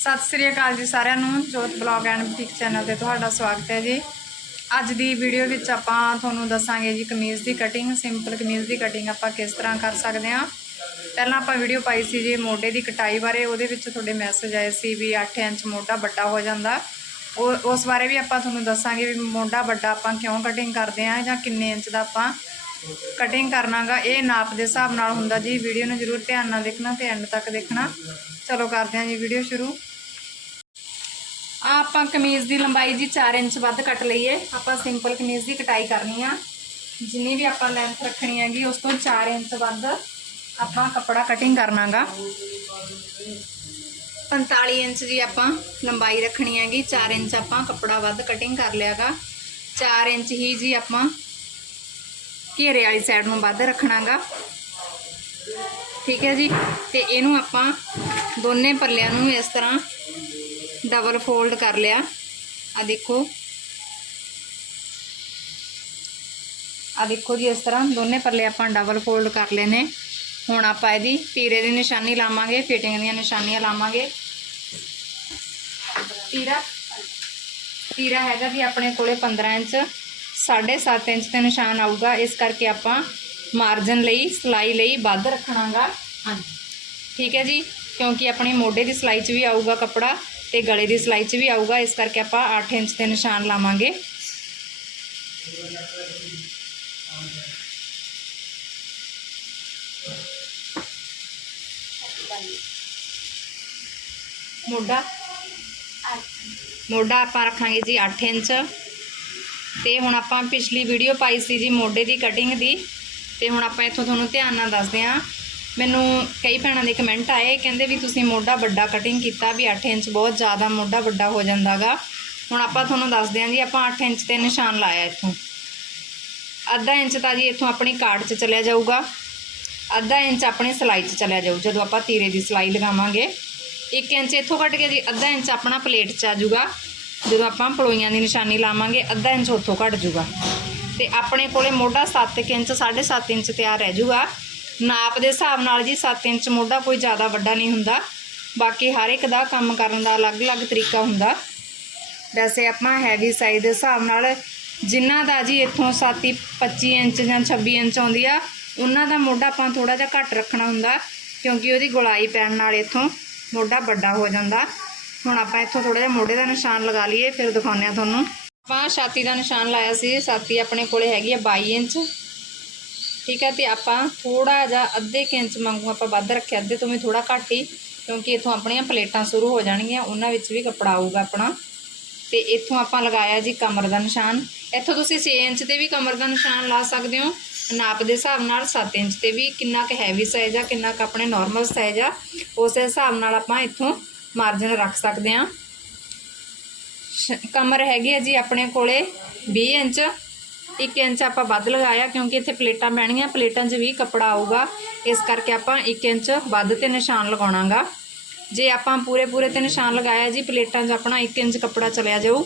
ਸਤਿ ਸ੍ਰੀ ਅਕਾਲ ਜੀ ਸਾਰਿਆਂ ਨੂੰ, ਜੋਤ ਬਲੌਗ ਐਂਡ ਬੁਟੀਕ ਚੈਨਲ ਤੇ ਤੁਹਾਡਾ ਸਵਾਗਤ ਹੈ ਜੀ। ਅੱਜ ਦੀ ਵੀਡੀਓ ਵਿੱਚ ਆਪਾਂ ਤੁਹਾਨੂੰ ਦੱਸਾਂਗੇ ਜੀ ਕਮੀਜ਼ ਦੀ ਕਟਿੰਗ ਸਿੰਪਲ ਕਮੀਜ਼ ਦੀ ਕਟਿੰਗ ਆਪਾਂ ਕਿਸ ਤਰ੍ਹਾਂ ਕਰ ਸਕਦੇ ਹਾਂ। ਪਹਿਲਾਂ ਆਪਾਂ ਵੀਡੀਓ ਪਾਈ ਸੀ ਜੀ ਮੋਢੇ ਦੀ ਕਟਾਈ ਬਾਰੇ, ਉਹਦੇ ਵਿੱਚ ਤੁਹਾਡੇ ਮੈਸੇਜ ਆਏ ਸੀ ਵੀ 8 ਇੰਚ ਮੋਢਾ ਵੱਡਾ ਹੋ ਜਾਂਦਾ। ਉਹ, ਉਸ ਬਾਰੇ ਵੀ ਆਪਾਂ ਤੁਹਾਨੂੰ ਦੱਸਾਂਗੇ ਵੀ ਮੋਢਾ ਵੱਡਾ ਆਪਾਂ ਕਿਉਂ ਕਟਿੰਗ ਕਰਦੇ ਹਾਂ ਜਾਂ ਕਿੰਨੇ ਇੰਚ ਦਾ ਆਪਾਂ ਕਟਿੰਗ ਕਰਨਾਗਾ, ਇਹ ਨਾਪ ਦੇ ਹਿਸਾਬ ਨਾਲ ਹੁੰਦਾ ਜੀ। ਵੀਡੀਓ ਨੂੰ ਜ਼ਰੂਰ ਧਿਆਨ ਨਾਲ ਦੇਖਣਾ ਤੇ ਐਂਡ ਤੱਕ ਦੇਖਣਾ। ਚਲੋ ਕਰਦੇ ਹਾਂ ਜੀ ਵੀਡੀਓ ਸ਼ੁਰੂ। ਆ ਆਪਾਂ ਕਮੀਜ਼ ਦੀ ਲੰਬਾਈ ਜੀ 4 ਇੰਚ ਵੱਧ ਕੱਟ ਲਈਏ। ਆਪਾਂ ਸਿੰਪਲ ਕਮੀਜ਼ ਦੀ ਕਟਾਈ ਕਰਨੀ ਆ। ਜਿੰਨੀ ਵੀ ਆਪਾਂ ਲੈਂਥ ਰੱਖਣੀ ਹੈਗੀ, ਉਸ ਤੋਂ 4 ਇੰਚ ਵੱਧ ਆਪਾਂ ਕੱਪੜਾ ਕਟਿੰਗ ਕਰਨਾਗਾ। 45 ਇੰਚ ਜੀ ਆਪਾਂ ਲੰਬਾਈ ਰੱਖਣੀ ਹੈਗੀ 4 ਇੰਚ ਆਪਾਂ ਕੱਪੜਾ ਵੱਧ ਕਟਿੰਗ ਕਰ ਲਿਆਗਾ। 4 ਇੰਚ ਹੀ ਜੀ ਆਪਾਂ ਘੇਰੇ ਵਾਲੀ ਸਾਈਡ ਨੂੰ ਵੱਧ ਰੱਖਣਾਗਾ। ਠੀਕ ਹੈ ਜੀ? ਤੇ ਇਹਨੂੰ ਆਪਾਂ ਦੋਨੇ ਪੱਲਿਆਂ ਨੂੰ ਇਸ ਤਰ੍ਹਾਂ ਡਬਲ ਫੋਲਡ ਕਰ ਲਿਆ ਆ ਦੇਖੋ ਆ ਦੇਖੋ ਜੀ ਇਸ ਤਰ੍ਹਾਂ ਦੋਨੇ ਪੱਲੇ ਆਪਾਂ ਡਬਲ ਫੋਲਡ ਕਰ ਲਏ ਨੇ ਹੁਣ ਆਪਾਂ ਇਹਦੀ ਤੀਰੇ ਦੀ ਨਿਸ਼ਾਨੀ ਲਾਵਾਂਗੇ ਫਿਟਿੰਗ ਦੀਆਂ ਨਿਸ਼ਾਨੀਆਂ ਲਾਵਾਂਗੇ ਤੀਰਾ ਤੀਰਾ ਹੈਗਾ ਜੀ ਆਪਣੇ ਕੋਲੇ 15 ਇੰਚ 7.5 ਇੰਚ ਤੇ ਨਿਸ਼ਾਨ ਆਊਗਾ ਇਸ ਕਰਕੇ ਆਪਾਂ ਮਾਰਜਨ ਲਈ ਸਲਾਈ ਲਈ ਵੱਧ ਰੱਖਣਾਗਾ ਹਾਂਜੀ ਠੀਕ ਹੈ ਜੀ ਕਿਉਂਕਿ ਆਪਣੀ ਮੋਢੇ ਦੀ ਸਲਾਈ 'ਚ ਵੀ ਆਊਗਾ ਕੱਪੜਾ ਤੇ ਗਲੇ ਦੀ ਸਲਾਈ 'ਚ ਵੀ ਆਊਗਾ, ਇਸ ਕਰਕੇ ਆਪਾਂ 8 ਇੰਚ ਦੇ ਨਿਸ਼ਾਨ ਲਾਵਾਂਗੇ। ਮੋਢਾ। ਮੋਢਾ ਆਪਾਂ ਰੱਖਾਂਗੇ ਜੀ 8 ਇੰਚ। ਤੇ ਹੁਣ ਆਪਾਂ ਪਿਛਲੀ ਵੀਡੀਓ ਪਾਈ ਸੀ ਜੀ ਮੋਢੇ ਦੀ ਕਟਿੰਗ ਦੀ। ਤੇ ਹੁਣ ਆਪਾਂ ਇੱਥੋਂ ਤੁਹਾਨੂੰ ਧਿਆਨ ਨਾਲ ਦੱਸਦੇ ਹਾਂ ਮੈਨੂੰ ਕਈ ਭੈਣਾਂ ਦੇ ਕਮੈਂਟ ਆਏ, ਕਹਿੰਦੇ ਵੀ ਤੁਸੀਂ ਮੋਢਾ ਵੱਡਾ ਕਟਿੰਗ ਕੀਤਾ ਵੀ 8 ਇੰਚ ਬਹੁਤ ਜ਼ਿਆਦਾ ਮੋਢਾ ਵੱਡਾ ਹੋ ਜਾਂਦਾਗਾ। ਹੁਣ ਆਪਾਂ ਤੁਹਾਨੂੰ ਦੱਸਦੇ ਹਾਂ ਜੀ, ਆਪਾਂ 8 ਇੰਚ ਤੇ ਨਿਸ਼ਾਨ ਲਾਇਆ ਇੱਥੋਂ। ਅੱਧਾ ਇੰਚ ਤਾਂ ਜੀ ਇੱਥੋਂ ਆਪਣੀ ਕਾਰਡ 'ਚ ਚਲਿਆ ਜਾਊਗਾ। ਅੱਧਾ ਇੰਚ ਆਪਣੀ ਸਲਾਈ 'ਚ ਚਲਿਆ ਜਾਊ, ਜਦੋਂ ਆਪਾਂ ਤੀਰੇ ਦੀ ਸਲਾਈ ਲਗਾਵਾਂਗੇ। 1 ਇੰਚ ਇੱਥੋਂ ਕੱਟ ਕੇ ਜੀ, ਅੱਧਾ ਇੰਚ ਆਪਣਾ ਪਲੇਟ 'ਚ ਆ ਜਾਊਗਾ। ਜਦੋਂ ਆਪਾਂ ਪਲੋਈਆਂ ਦੀ ਨਿਸ਼ਾਨੀ ਲਾਵਾਂਗੇ, ਅੱਧਾ ਇੰਚ ਉੱਥੋਂ ਘਟ ਜਾਊਗਾ। ਤੇ ਆਪਣੇ ਕੋਲੇ ਮੋਢਾ 7 ਇੰਚ 7.5 ਇੰਚ ਤਿਆਰ ਰਹਿ ਜਾਊਗਾ। ਨਾਪ ਦੇ ਹਿਸਾਬ ਨਾਲ ਜੀ 7 ਇੰਚ ਮੋਢਾ ਕੋਈ ਜ਼ਿਆਦਾ ਵੱਡਾ ਨਹੀਂ ਹੁੰਦਾ। ਬਾਕੀ ਹਰ ਇੱਕ ਦਾ ਕੰਮ ਕਰਨ ਦਾ ਅਲੱਗ-ਅਲੱਗ ਤਰੀਕਾ ਹੁੰਦਾ। ਵੈਸੇ ਆਪਾਂ ਹੈਵੀ ਸਾਈਜ਼ ਦੇ ਹਿਸਾਬ ਨਾਲ ਜਿਨ੍ਹਾਂ ਦਾ ਜੀ ਇੱਥੋਂ 7 25 ਇੰਚ ਜਾਂ 26 ਇੰਚ ਆਉਂਦੀ ਆ, ਉਹਨਾਂ ਦਾ ਮੋਢਾ ਆਪਾਂ ਥੋੜਾ ਜਿਹਾ ਘੱਟ ਰੱਖਣਾ ਹੁੰਦਾ, ਕਿਉਂਕਿ ਉਹਦੀ ਗੁਲਾਈ ਪੈਣ ਨਾਲ ਇੱਥੋਂ ਮੋਢਾ ਵੱਡਾ ਹੋ ਜਾਂਦਾ। ਹੁਣ ਆਪਾਂ ਇੱਥੋਂ ਥੋੜਾ ਜਿਹਾ ਮੋਢੇ ਦਾ ਨਿਸ਼ਾਨ ਲਗਾ ਲਈਏ, ਫਿਰ ਦਿਖਾਉਂਦੇ ਆ ਤੁਹਾਨੂੰ। ਆਪਾਂ ਛਾਤੀ ਦਾ ਨਿਸ਼ਾਨ ਲਾਇਆ ਸੀ, ਛਾਤੀ ਆਪਣੇ ਕੋਲੇ ਹੈਗੀ ਆ 22 ਇੰਚ। ਠੀਕ ਹੈ ਤੇ ਆਪਾਂ ਥੋੜਾ ਜਿਹਾ ਅੱਧੇ ਕੁ ਇੰਚ ਵਾਂਗੂ ਆਪਾਂ ਵੱਧ ਰੱਖਿਆ, ਅੱਧੇ ਤੋਂ ਵੀ ਥੋੜਾ ਘੱਟ ਹੀ, ਕਿਉਂਕਿ ਇੱਥੋਂ ਆਪਣੀਆਂ ਪਲੇਟਾਂ ਸ਼ੁਰੂ ਹੋ ਜਾਣਗੀਆਂ, ਉਹਨਾਂ ਵਿੱਚ ਵੀ ਕੱਪੜਾ ਆਊਗਾ ਆਪਣਾ। ਤੇ ਇੱਥੋਂ ਆਪਾਂ ਲਗਾਇਆ ਜੀ ਕਮਰ ਦਾ ਨਿਸ਼ਾਨ। ਇੱਥੋਂ ਤੁਸੀਂ 6 ਇੰਚ ਤੇ ਵੀ ਕਮਰ ਦਾ ਨਿਸ਼ਾਨ ਲਾ ਸਕਦੇ ਹੋ। ਨਾਪ ਦੇ ਹਿਸਾਬ ਨਾਲ 7 ਇੰਚ ਤੇ ਵੀ ਕਿੰਨਾ ਕੁ ਹੈਵੀ ਸਾਈਜ਼ ਆ, ਕਿੰਨਾ ਕੁ ਆਪਣੇ ਨਾਰਮਲ ਸਾਈਜ਼ ਆ, ਉਸ ਹਿਸਾਬ ਨਾਲ ਆਪਾਂ ਇੱਥੋਂ ਮਾਰਜਨ ਰੱਖ ਸਕਦੇ ਹਾਂ। ਕਮਰ ਹੈਗੀ ਆ ਜੀ ਆਪਣੇ ਕੋਲੇ 20 ਇੰਚ। 1 ਇੰਚ ਆਪਾਂ ਵੱਧ ਲਗਾਇਆ ਕਿਉਂਕਿ ਇੱਥੇ ਪਲੇਟਾਂ ਪੈਣੀਆਂ ਪਲੇਟਾਂ 'ਚ ਵੀ ਕੱਪੜਾ ਆਊਗਾ। ਇਸ ਕਰਕੇ ਆਪਾਂ 1 ਇੰਚ ਵੱਧ ਤੇ ਨਿਸ਼ਾਨ ਲਗਾਉਣਾਗਾ। ਜੇ ਆਪਾਂ ਪੂਰੇ ਪੂਰੇ ਤੇ ਨਿਸ਼ਾਨ ਲਗਾਇਆ ਜੀ, ਪਲੇਟਾਂ 'ਚ ਆਪਣਾ 1 ਇੰਚ ਕੱਪੜਾ ਚਲਿਆ ਜਾਊ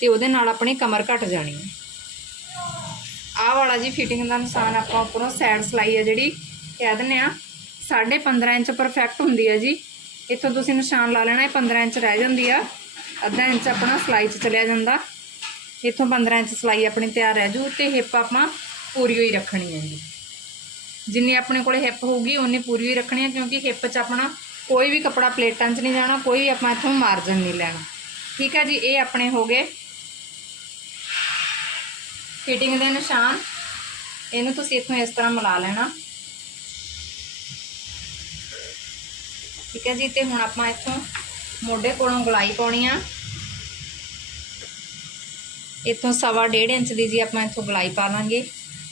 ਤੇ ਉਹਦੇ ਨਾਲ ਆਪਣੀ ਕਮਰ ਘਟ ਜਾਣੀ। ਹੈ ਆਹ ਵਾਲਾ ਜੀ ਫਿਟਿੰਗ ਦਾ ਨਿਸ਼ਾਨ ਆਪਾਂ ਉੱਪਰੋਂ ਸਾਈਡ ਸਲਾਈ ਹੈ ਜਿਹੜੀ, ਕਹਿ ਦਿੰਦੇ ਆ 15.5 ਇੰਚ ਪਰਫੈਕਟ ਹੁੰਦੀ ਹੈ ਜੀ। ਇੱਥੋਂ ਤੁਸੀਂ ਨਿਸ਼ਾਨ ਲਾ ਲੈਣਾ, ਇਹ 15 ਇੰਚ ਰਹਿ ਜਾਂਦੀ ਆ। ਅੱਧਾ ਇੰਚ ਆਪਣਾ ਸਲਾਈ 'ਚ ਚਲਿਆ ਜਾਂਦਾ। ਇੱਥੋਂ 15 ਇੰਚ ਸਲਾਈ ਆਪਣੀ ਤਿਆਰ ਰਹਿ ਜੂ ਤੇ ਹਿੱਪ ਆਪਾਂ ਪੂਰੀ ਹੋਈ ਰੱਖਣੀ ਹੈ ਜੀ। ਜਿੰਨੀ ਆਪਣੇ ਕੋਲੇ ਹਿੱਪ ਹੋਊਗੀ ਉਨੀ ਪੂਰੀ ਹੋਈ ਰੱਖਣੀ ਹੈ, ਕਿਉਂਕਿ ਹਿੱਪ 'ਚ ਆਪਣਾ ਕੋਈ ਵੀ ਕੱਪੜਾ ਪਲੇਟਾਂ 'ਚ ਨਹੀਂ ਜਾਣਾ, ਕੋਈ ਵੀ ਆਪਾਂ ਇੱਥੋਂ ਮਾਰਜਨ ਨਹੀਂ ਲੈਣਾ। ਠੀਕ ਹੈ ਜੀ, ਇਹ ਆਪਣੇ ਹੋ ਗਏ। ਫਿਟਿੰਗ ਦੇ ਨਿਸ਼ਾਨ। ਇਹਨੂੰ ਤੁਸੀਂ ਇੱਥੋਂ ਇਸ ਤਰ੍ਹਾਂ ਮਿਲਾ ਲੈਣਾ। ਠੀਕ ਹੈ ਜੀ, ਤੇ ਹੁਣ ਆਪਾਂ ਇੱਥੋਂ ਮੋਢੇ ਕੋਲੋਂ ਗਲਾਈ ਪਾਉਣੀ ਆ। ਇੱਥੋਂ ਸਵਾ ਡੇਢ ਇੰਚ ਦੀ ਜੀ ਆਪਾਂ ਇੱਥੋਂ ਗਲਾਈ ਪਾ ਲਾਂਗੇ।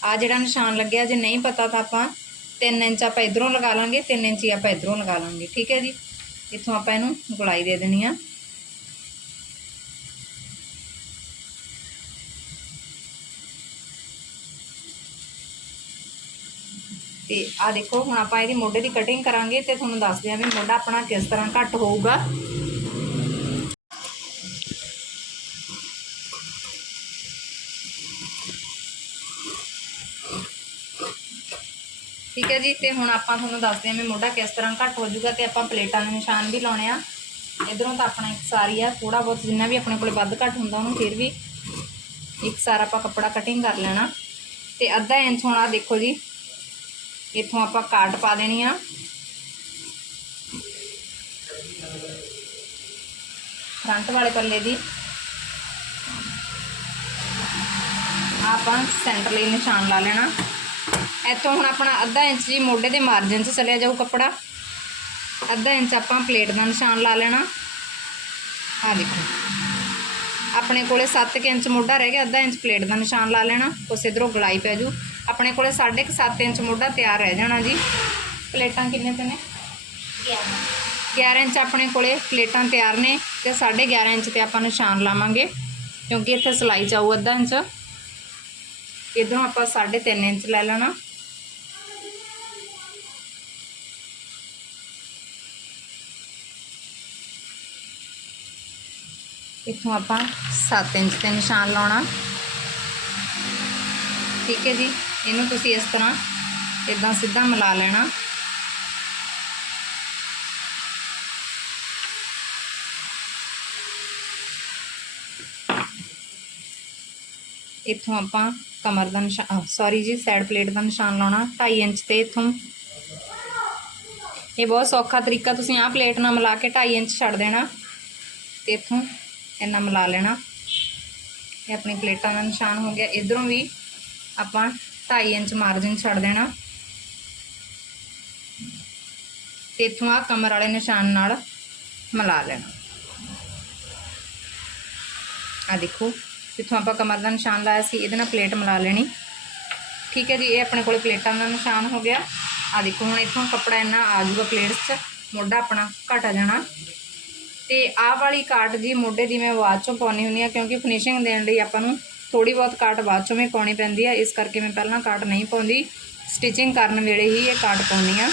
ਆ ਜਿਹੜਾ ਨਿਸ਼ਾਨ ਲੱਗਿਆ, ਜੇ ਨਹੀਂ ਪਤਾ ਤਾਂ ਆਪਾਂ 3 ਇੰਚ ਆਪਾਂ ਇਧਰੋਂ ਲਗਾ ਲਾਂਗੇ 3 ਇੰਚ ਹੀ ਆਪਾਂ ਇਧਰੋਂ ਲਗਾ ਲਾਂਗੇ, ਠੀਕ ਹੈ ਜੀ? ਇੱਥੋਂ ਆਪਾਂ ਇਹਨੂੰ ਗਲਾਈ ਦੇ ਦੇਣੀ ਆ। ਤੇ ਆ ਦੇਖੋ, ਹੁਣ ਆਪਾਂ ਇਹਦੀ ਮੋਢੇ ਦੀ ਕਟਿੰਗ ਕਰਾਂਗੇ ਤੇ ਤੁਹਾਨੂੰ ਦੱਸਦੇ ਆ ਵੀ ਮੋਢਾ ਆਪਣਾ ਕਿਸ ਤਰ੍ਹਾਂ ਘੱਟ ਹੋਊਗਾ। ਠੀਕ ਹੈ ਜੀ, ਤੇ ਹੁਣ ਆਪਾਂ ਤੁਹਾਨੂੰ ਦੱਸਦੇ ਹਾਂ ਵੀ ਮੋਢਾ ਕਿਸ ਤਰ੍ਹਾਂ ਘੱਟ ਹੋ ਜਾਊਗਾ ਤੇ ਆਪਾਂ ਪਲੇਟਾਂ ਦੇ ਨਿਸ਼ਾਨ ਵੀ ਲਾਉਣੇ ਆ। ਇਧਰੋਂ ਤਾਂ ਆਪਣਾ ਇੱਕ ਸਾਰੀ ਆ ਥੋੜਾ ਬਹੁਤ ਜਿੰਨਾ ਵੀ ਆਪਣੇ ਕੋਲ ਵੱਧ ਘੱਟ ਹੁੰਦਾ ਉਹਨੂੰ ਫਿਰ ਵੀ ਇੱਕ ਸਾਰਾ ਆਪਾਂ ਕੱਪੜਾ ਕਟਿੰਗ ਕਰ ਲੈਣਾ। ਤੇ ਅੱਧਾ ਇੰਚ ਹੁਣ ਆ ਦੇਖੋ ਜੀ, ਇੱਥੋਂ ਆਪਾਂ ਕਾਟ ਪਾ ਦੇਣੀ ਆ। ਫਰੰਟ ਵਾਲੇ ਪੱਲੇ ਦੀ। ਆਪਾਂ ਸੈਂਟਰ ਲਈ ਨਿਸ਼ਾਨ ਲਾ ਲੈਣਾ। ਇੱਥੋਂ ਹੁਣ ਆਪਣਾ ਅੱਧਾ ਇੰਚ ਜੀ ਮੋਢੇ ਦੇ ਮਾਰਜਨ 'ਚ ਚਲਿਆ ਜਾਊ ਕੱਪੜਾ। ਅੱਧਾ ਇੰਚ ਆਪਾਂ ਪਲੇਟ ਦਾ ਨਿਸ਼ਾਨ ਲਾ ਲੈਣਾ। ਆ ਦੇਖੋ। ਆਪਣੇ ਕੋਲੇ 7 ਇੰਚ ਮੋਢਾ ਰਹਿ ਗਿਆ, ਅੱਧਾ ਇੰਚ ਪਲੇਟ ਦਾ ਨਿਸ਼ਾਨ ਲਾ ਲੈਣਾ। ਉਸ ਇਧਰੋਂ ਗਲਾਈ ਪੈ ਜੂ। ਆਪਣੇ ਕੋਲੇ 7.5 ਇੰਚ ਮੋਢਾ ਤਿਆਰ ਰਹਿ ਜਾਣਾ ਜੀ। ਪਲੇਟਾਂ ਕਿੰਨੇ ਤੇ ਨੇ 11 ਇੰਚ ਆਪਣੇ ਕੋਲੇ ਪਲੇਟਾਂ ਤਿਆਰ ਨੇ ਤੇ 11.5 ਇੰਚ ਤੇ ਆਪਾਂ ਨਿਸ਼ਾਨ ਲਾਵਾਂਗੇ। ਕਿਉਂਕਿ ਇੱਥੇ ਸਲਾਈ ਚਾਊ ਅੱਧਾ ਇੰਚ। ਇਧਰੋਂ ਆਪਾਂ 3.5 ਇੰਚ ਲੈ ਲੈਣਾ। ਇੱਥੋਂ ਆਪਾਂ 7 ਇੰਚ ਤੇ ਨਿਸ਼ਾਨ ਲਾਉਣਾ। ਠੀਕ ਹੈ ਜੀ। ਇਹਨੂੰ ਤੁਸੀਂ ਇਸ ਤਰ੍ਹਾਂ ਇਦਾਂ ਸਿੱਧਾ ਮਿਲਾ ਲੈਣਾ। ਇੱਥੋਂ ਆਪਾਂ ਕਮਰ ਦਾ ਨਿਸ਼ਾਨ ਸੌਰੀ ਜੀ ਸਾਈਡ ਪਲੇਟ ਦਾ ਨਿਸ਼ਾਨ ਲਾਉਣਾ 2.5 ਇੰਚ ਤੇ ਇੱਥੋਂ। ਇਹ ਬਹੁਤ ਸੌਖਾ ਤਰੀਕਾ, ਤੁਸੀਂ ਆਹ ਪਲੇਟ ਨਾਲ ਮਿਲਾ ਕੇ 2.5 ਇੰਚ ਛੱਡ ਦੇਣਾ। ਤੇ ਇੱਥੋਂ ਇੰਨਾ ਮਿਲਾ ਲੈਣਾ। ਇਹ ਆਪਣੀ ਪਲੇਟਾਂ ਦਾ ਨਿਸ਼ਾਨ ਹੋ ਗਿਆ। ਇਧਰੋਂ ਵੀ ਆਪਾਂ 2.5 ਇੰਚ ਮਾਰਜਿਨ ਛੱਡ ਦੇਣਾ। ਤੇ ਇੱਥੋਂ ਆ ਕਮਰ ਵਾਲੇ ਨਿਸ਼ਾਨ ਨਾਲ ਮਿਲਾ ਲੈਣਾ। ਆ ਦੇਖੋ, ਜਿੱਥੋਂ ਆਪਾਂ ਕਮਰ ਦਾ ਨਿਸ਼ਾਨ ਲਾਇਆ ਸੀ, ਇਹਦੇ ਨਾਲ ਪਲੇਟ ਮਿਲਾ ਲੈਣੀ। ਠੀਕ ਹੈ ਜੀ, ਇਹ ਆਪਣੇ ਕੋਲੇ ਪਲੇਟਾਂ ਦਾ ਨਿਸ਼ਾਨ ਹੋ ਗਿਆ। ਆ ਦੇਖੋ, ਹੁਣ ਇੱਥੋਂ ਕੱਪੜਾ ਇੰਨਾ ਆ ਜੂਗਾ ਪਲੇਟਸ 'ਚ, ਮੋਢਾ ਆਪਣਾ ਘਟ ਆ ਜਾਣਾ। ਤੇ ਆਹ ਵਾਲੀ ਕਾਟ ਜੀ ਮੋਢੇ ਦੀ ਮੈਂ ਬਾਅਦ ਚੋਂ ਪਾਉਣੀ ਹੁੰਦੀ ਆ ਕਿਉਂਕਿ ਫਿਨਿਸ਼ਿੰਗ ਦੇਣ ਲਈ ਆਪਾਂ ਨੂੰ ਥੋੜੀ ਬਹੁਤ ਕਾਟ ਬਾਅਦ ਚੋਂ ਵੀ ਪਾਉਣੀ ਪੈਂਦੀ ਆ। ਇਸ ਕਰਕੇ ਮੈਂ ਪਹਿਲਾਂ ਕਾਟ ਨਹੀਂ ਪਾਉਂਦੀ। ਸਟਿਚਿੰਗ ਕਰਨ ਵੇਲੇ ਹੀ ਇਹ ਕਾਟ ਪਾਉਣੀ ਆ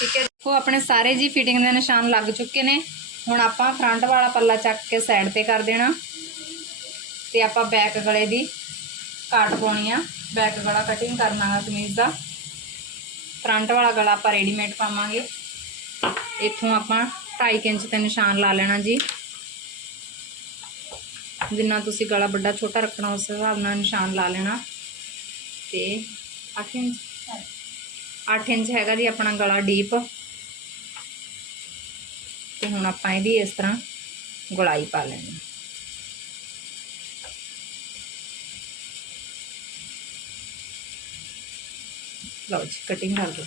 ਠੀਕ ਹੈ ਦੇਖੋ ਆਪਣੇ ਸਾਰੇ ਜੀ ਫਿਟਿੰਗ ਦੇ ਨਿਸ਼ਾਨ ਲੱਗ ਚੁੱਕੇ ਨੇ। ਹੁਣ ਆਪਾਂ ਫਰੰਟ ਵਾਲਾ ਪੱਲਾ ਚੱਕ ਕੇ ਸਾਈਡ ਤੇ ਕਰ ਦੇਣਾ। ਤੇ ਆਪਾਂ ਬੈਕ ਗਲੇ ਦੀ ਕਾਟ ਪਾਉਣੀ ਆ। ਬੈਕ ਗਲਾ ਕਟਿੰਗ ਕਰਨਾ ਹੈ ਕਮੀਜ਼ ਦਾ। ਫਰੰਟ ਵਾਲਾ ਗਲਾ ਆਪਾਂ ਰੈਡੀਮੇਡ ਪਾਵਾਂਗੇ। ਇੱਥੋਂ ਆਪਾਂ 2.5 ਇੰਚ ਤੇ ਨਿਸ਼ਾਨ ਲਾ ਲੈਣਾ ਜੀ। ਜਿੰਨਾ ਤੁਸੀਂ ਗਲਾ ਵੱਡਾ ਛੋਟਾ ਰੱਖਣਾ, ਉਸ ਹਿਸਾਬ ਨਾਲ ਨਿਸ਼ਾਨ ਲਾ ਲੈਣਾ। ਤੇ 8 ਇੰਚ? 8 ਇੰਚ ਹੈਗਾ ਜੀ ਆਪਣਾ ਗਲਾ ਡੀਪ। ਤੇ ਹੁਣ ਆਪਾਂ ਇਹਦੀ ਇਸ ਤਰ੍ਹਾਂ ਗੁਲਾਈ ਪਾ ਲੈਣੀ। ਲਓ ਜੀ ਕਟਿੰਗ ਕਰ ਦੋ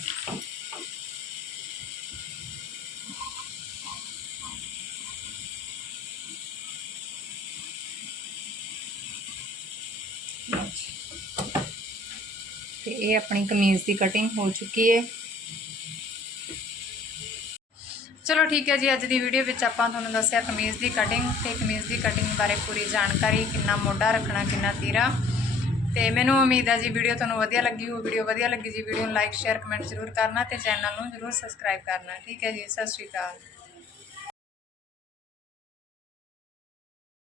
ਤੇ ਇਹ ਆਪਣੀ ਕਮੀਜ਼ ਦੀ ਕਟਿੰਗ ਹੋ ਚੁੱਕੀ ਹੈ। ਚਲੋ ਠੀਕ ਹੈ ਜੀ, ਅੱਜ ਦੀ ਵੀਡੀਓ ਵਿੱਚ ਆਪਾਂ ਤੁਹਾਨੂੰ ਦੱਸਿਆ ਕਮੀਜ਼ ਦੀ ਕਟਿੰਗ ਤੇ ਕਮੀਜ਼ ਦੀ ਕਟਿੰਗ ਬਾਰੇ ਪੂਰੀ ਜਾਣਕਾਰੀ, ਕਿੰਨਾ ਮੋਢਾ ਰੱਖਣਾ, ਕਿੰਨਾ ਤੀਰਾ। ਤੇ ਮੈਨੂੰ ਉਮੀਦ ਹੈ ਜੀ ਵੀਡੀਓ ਤੁਹਾਨੂੰ ਵਧੀਆ ਲੱਗੀ ਹੋ ਵੀਡੀਓ ਵਧੀਆ ਲੱਗੀ ਜੀ ਵੀਡੀਓ ਨੂੰ ਲਾਈਕ ਸ਼ੇਅਰ ਕਮੈਂਟ ਜ਼ਰੂਰ ਕਰਨਾ ਤੇ ਚੈਨਲ ਨੂੰ ਜ਼ਰੂਰ ਸਬਸਕ੍ਰਾਈਬ ਕਰਨਾ। ਠੀਕ ਹੈ ਜੀ, ਸਤਿ ਸ਼੍ਰੀ ਅਕਾਲ।